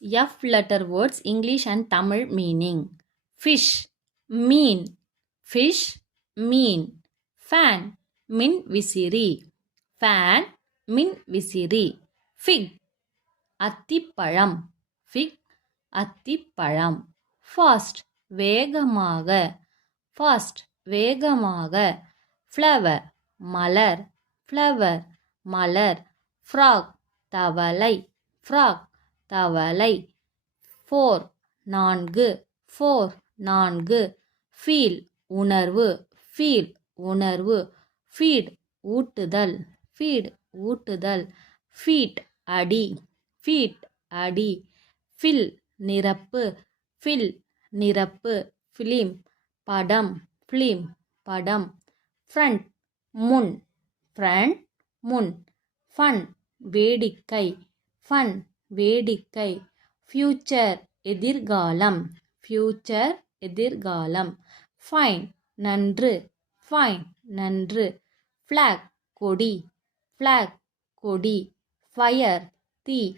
F letter words English and Tamil meaning. Fish, mean. Fish, mean. Fan, மின் விசிறி. Fan, மின் விசிறி. Fig, அத்திப்பழம். Fig, அத்திப்பழம். Fast, வேகமாக. Fast, வேகமாக. Flower, மலர். Flower, மலர். Frog, தவளை. Frog, தவளை. 4, நான்கு. 4, நான்கு. Feel, உணர்வு. Feel, உணர்வு. Feed, ஊட்டுதல். Feed, ஊட்டுதல். Feet, அடி. Feet, அடி. Fill, நிரப்பு. Fill, நிரப்பு. Film, படம். Film, படம். Front, முன். Front, முன். Fun, வேடிக்கை. Fun, வேடிக்கை. Future, எதிர்காலம். Future, எதிர்காலம். Fine, நன்று. Fine, நன்று. Flag, கொடி. Flag, கொடி. Fire, தீ.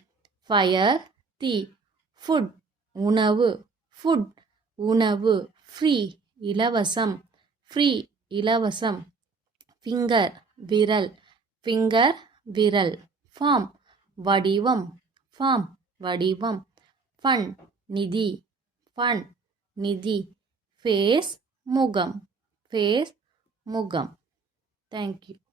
Fire, தீ. Food, உணவு. Food, உணவு. Free, இலவசம். Free, இலவசம். Finger, விரல். Finger, விரல். Form, வடிவம். Form, வடிவம். Fun, நிதி. Fun, நிதி. Face, முகம். Face, முகம். Thank you.